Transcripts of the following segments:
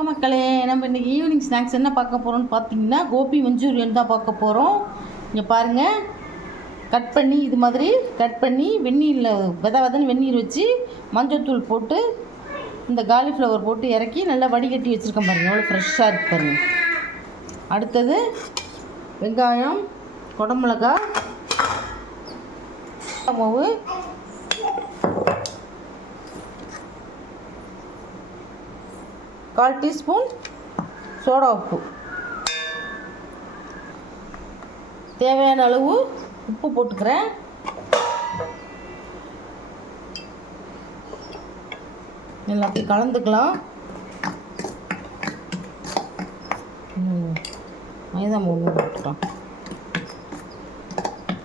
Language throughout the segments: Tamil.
வணக்கம் மக்களே. நம்ம இன்றைக்கி ஈவினிங் ஸ்நாக்ஸ் என்ன பார்க்க போகிறோம்னு பார்த்தீங்கன்னா கோபி மஞ்சூரியன் தான் பார்க்க போகிறோம் இங்கே பாருங்கள் கட் பண்ணி இது மாதிரி கட் பண்ணி வெந்நீரில் வித விதன்னு வெந்நீர் வச்சு மஞ்சள்தூள் போட்டு இந்த காலிஃப்ளவர் போட்டு இறக்கி நல்லா வடிகட்டி வச்சுருக்கேன் பாருங்கள் எவ்வளோ ஃப்ரெஷ்ஷாக இருக்கு பாருங்கள் அடுத்தது வெங்காயம் குடமிளகா மாவு கால் டீஸ்பூன் சோடா உப்பு. தேவையான அளவு உப்பு போட்டுக்கிறேன். எல்லாத்தையும் கலந்துக்கலாம். மைதா மூணு போட்டுக்கலாம்.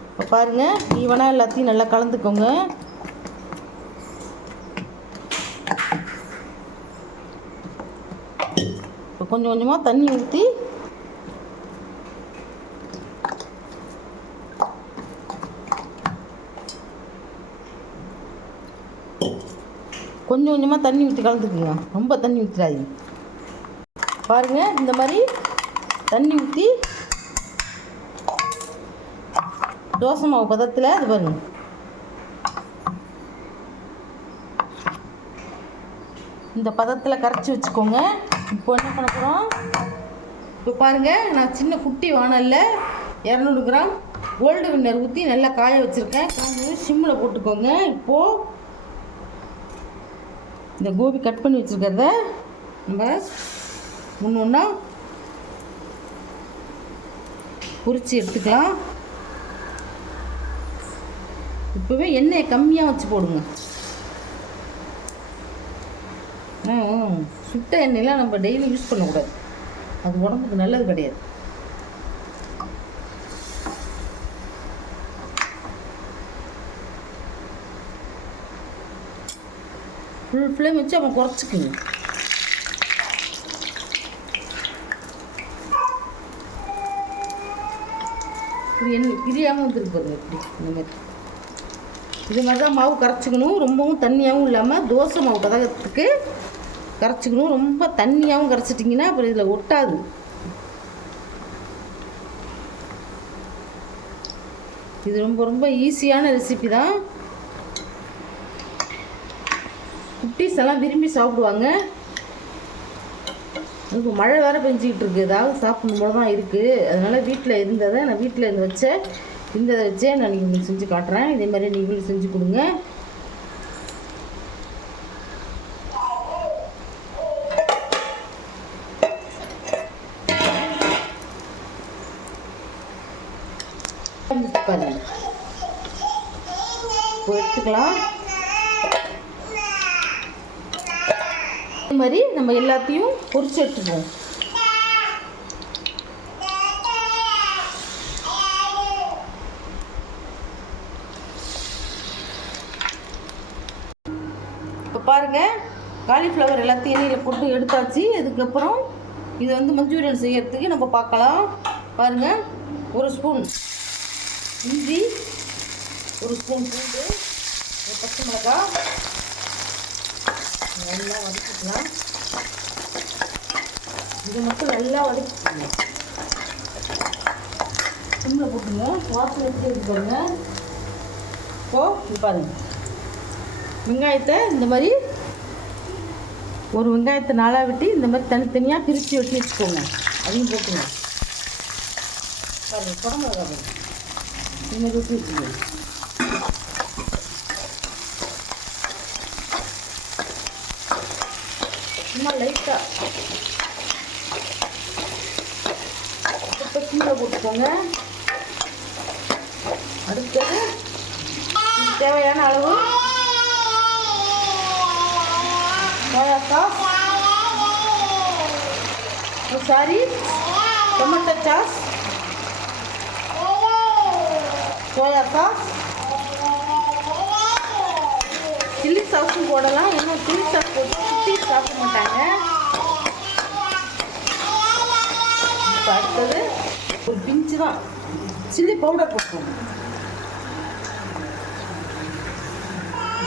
இப்போ பாருங்கள் ஈவனாக எல்லாத்தையும் நல்லா கலந்துக்கோங்க. கொஞ்சம் கொஞ்சமாக தண்ணி ஊற்றி கொஞ்சம் கொஞ்சமாக தண்ணி ஊற்றி கலந்துக்குங்க. ரொம்ப தண்ணி ஊற்றிடாதீங்க பாருங்கள் இந்த மாதிரி தண்ணி ஊற்றி தோசை மாவு பதத்தில் அது பாருங்க. இந்த பதத்தில் கரைச்சி வச்சுக்கோங்க. இப்போ என்ன பண்ண போகிறோம் இப்போ பாருங்கள் நான் சின்ன குட்டி வானலில் இரநூறு கிராம் கோல்டு வின்னர் ஊற்றி நல்லா காய வச்சுருக்கேன். காஞ்சு சிம்மில் போட்டுக்கோங்க. இப்போது இந்த கோபி கட் பண்ணி வச்சுருக்கிறத நம்ம ஒன்று ஒன்றா பொரிச்சு எடுத்துக்கலாம். இப்போவே எண்ணெயை கம்மியாக வச்சு போடுங்க. ஆ ம். சுட்ட எண்ணெயெலாம் நம்ம டெய்லி யூஸ் பண்ணக்கூடாது. அது உடம்புக்கு நல்லது கிடையாது. ஃபுல் ஃப்ளேம் வச்சு அவன் குறைச்சிக்குங்க. இது எண்ணெய் பிரியாமல் வந்துருக்கு பாருங்க இப்படி இந்த மாதிரி. இது மாதிரி தான் மாவு கரைச்சிக்கணும். ரொம்பவும் தண்ணியாகவும் இல்லாமல் தோசை மாவு கதகத்துக்கு கரைச்சிக்கணும். ரொம்ப தண்ணியாகவும் கரைச்சிட்டிங்கன்னா அப்புறம் இதில் ஒட்டாது. இது ரொம்ப ரொம்ப ஈஸியான ரெசிபி தான். குட்டீஸ் எல்லாம் விரும்பி சாப்பிடுவாங்க. இப்போ மழை வேறு பெஞ்சிக்கிட்டு இருக்கு. ஏதாவது சாப்பிடும் போல தான் இருக்குது அதனால் வீட்டில் இருந்ததை நான் வீட்டில் இருந்து வச்ச இந்த வச்சே நான் நீங்கள் செஞ்சு காட்டுறேன். இதே மாதிரி நீங்களும் செஞ்சு கொடுங்க. பாருங்க எடுத்துக்கலாம். இதே மாதிரி நம்ம எல்லாத்தையும் பொறிச்சு எடுத்துக்குவோம் இப்போ பாருங்க காலிஃப்ளவர் எல்லாத்தையும் எண்ணெயில் போட்டு எடுத்தாச்சு. அதுக்கப்புறம் இதை வந்து மஞ்சூரியன் செய்யறதுக்கு நம்ம பார்க்கலாம். பாருங்க ஒரு ஸ்பூன் இஞ்சி ஒரு ஸ்பூன் பூண்டு ஒரு பச்சை மிளகாய் நல்லா வதக்கிக்கலாம். இது மட்டும் நல்லா வதக்கிக்கணும் சிம்மில் போட்டுங்க வாசல் எப்படி எடுத்துக்கோங்க பாருங்க. இப்போ பாருங்க. வெங்காயத்தை இந்த மாதிரி ஒரு வெங்காயத்தை நாளாக வெட்டி இந்த மாதிரி தனித்தனியாக பிரித்து வெட்டி வச்சுக்கோங்க. அதையும் போட்டுங்க பாருங்க குடமிளகா பாருங்க இந்த மாதிரி வெட்டி வச்சுக்கோங்க சும்மா லைட்டாக இப்போ கீழே போட்டுக்கோங்க அடுத்தது இதுக்கு தேவையான அளவு soya sauce sorry tomato sauce soya sauce chilli சாஸும் போடலாம். இன்னும் சில்லி சாஸ் போட்டு சுற்றி சாப்பிட மாட்டாங்க. இப்போ அடுத்தது ஒரு பிஞ்சு தான். சில்லி பவுடர் போட்டுருவோம்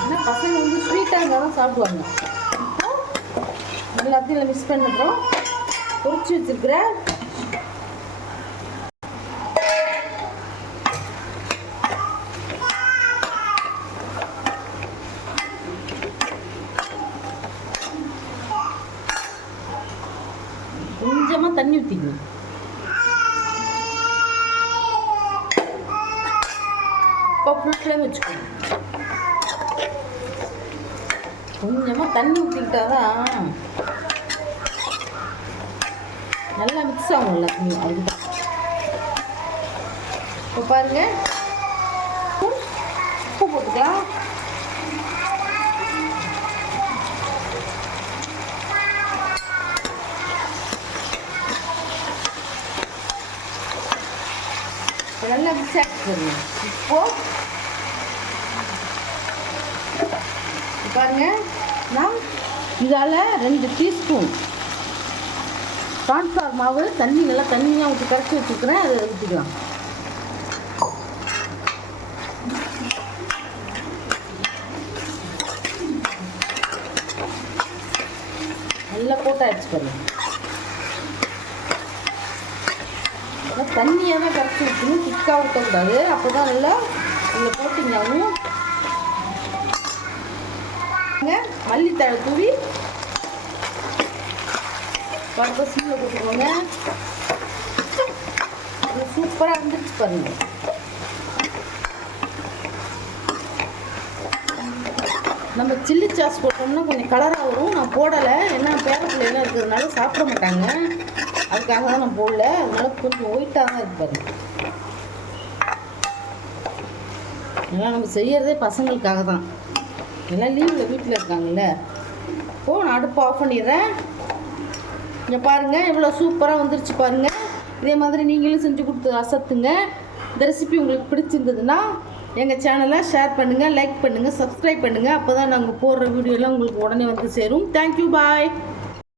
ஏன்னா பசங்க வந்து ஸ்வீட்டாக இருந்தால் தான் சாப்பிடுவாங்க. இப்போ எல்லாத்தையும் மிக்ஸ் பண்ணுறோம் பொறிச்சு வச்சிருக்கிற தண்ணி ஊற்றிக்கணும் இப்போ ஃபுல் ஃப்ளேம் வச்சுக்கணும் கொஞ்சமாக தண்ணி ஊற்றிக்கிட்டா தான் நல்லா மிக்ஸ் ஆகும் எல்லாத்தையும் அதுக்கு இப்போ பாருங்கள் உப்பு உப்பு போட்டுக்கலாம். இப்போ நல்லா இப்போ பாருங்க. நான் இதால் ரெண்டு டீஸ்பூன் கார்ன்ஃப்ளவர் மாவு தண்ணி நல்லா தண்ணியாக ஊற்றி கரைச்சி வச்சுருக்கிறேன் அதை ஊற்றிக்கலாம் நல்லா போட்டாச்சு பாருங்க. தண்ணியாக தான் கரைச்சி ஊற்றணும் திக்காக ஊற்றக்கூடாது அப்போ தான் நல்லா இதில் போட்டிங்கனாலும் மல்லித்தழை தூவி பருப்பை சீவில் போட்டுக்கோங்க. சூப்பராக இருந்துச்சு பாருங்கள் நம்ம சில்லி சாஸ் போட்டோம்னா கொஞ்சம் கலராக வரும். நான் போடலை. ஏன்னா பேரப்பிள்ளைலாம் இருக்கிறதுனால சாப்பிட மாட்டாங்க. அதுக்காக தான் நான் போடல. அதனால கொஞ்சம் ஒயிட்டாக தான் இருப்பாரு பாருங்க ஏன்னா நம்ம செய்கிறதே பசங்களுக்காக தான். எல்லாம் லீவில் வீட்டில் இருக்காங்கல்ல. ஓ நான் அடுப்பு ஆஃப் பண்ணிடுறேன். இங்கே பாருங்கள் எவ்வளோ சூப்பராக வந்துருச்சு பாருங்கள் இதே மாதிரி நீங்களும் செஞ்சு கொடுத்து அசத்துங்க. இந்த ரெசிபி உங்களுக்கு பிடிச்சிருந்ததுன்னா எங்கள் சேனலை ஷேர் பண்ணுங்கள் லைக் பண்ணுங்கள் சப்ஸ்கிரைப் பண்ணுங்கள் அப்போ தான் நாங்கள் போடுற வீடியோலாம் உங்களுக்கு உடனே வந்து சேரும். Thank you bye